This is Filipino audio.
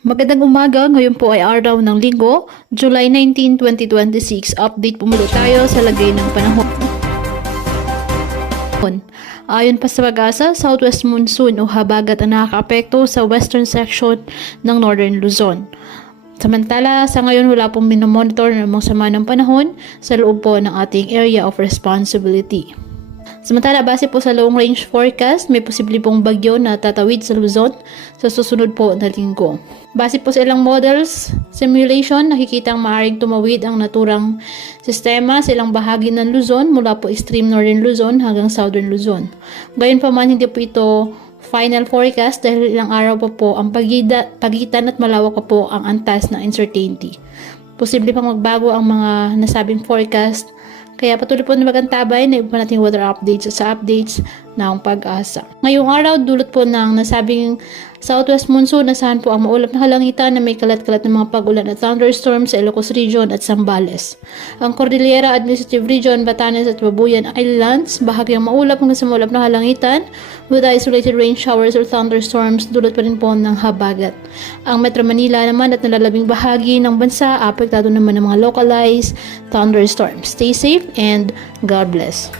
Magandang umaga, ngayon po ay araw ng Linggo, July 19, 2026. Update po muli tayo sa lagay ng panahon. Ayon pa sa pag-asa, southwest monsoon o habagat ang nakakaapekto sa western section ng northern Luzon. Samantala, sa ngayon wala pong minomonitor ng mga sama ng panahon sa loob po ng ating area of responsibility. Samantala, base po sa long range forecast, may posible pong bagyo na tatawid sa Luzon sa susunod po na linggo. Base po sa ilang models, simulation, nakikitang maaaring tumawid ang naturang sistema sa ilang bahagi ng Luzon mula po extreme northern Luzon hanggang southern Luzon. Gayon pa man, hindi po ito final forecast dahil ilang araw pa po ang pagitan at malawak pa po ang antas na uncertainty. Posible pang magbago ang mga nasabing forecast. Kaya patuloy po na magantabay na iba nating weather updates sa updates ng pag-asa. Ngayong araw, dulot po ng nasabing southwest monsoon, nasahan po ang maulap na kalangitan na may kalat-kalat ng mga pag-ulan at thunderstorms sa Ilocos Region at Zambales. Ang Cordillera Administrative Region, Batanes at Babuyan Islands, bahagyang maulap hanggang sa maulap na kalangitan with isolated rain showers or thunderstorms, dulot pa rin po ng habagat. Ang Metro Manila naman at nalalabing bahagi ng bansa, apektado naman ng mga localized thunderstorms. Stay safe and God bless.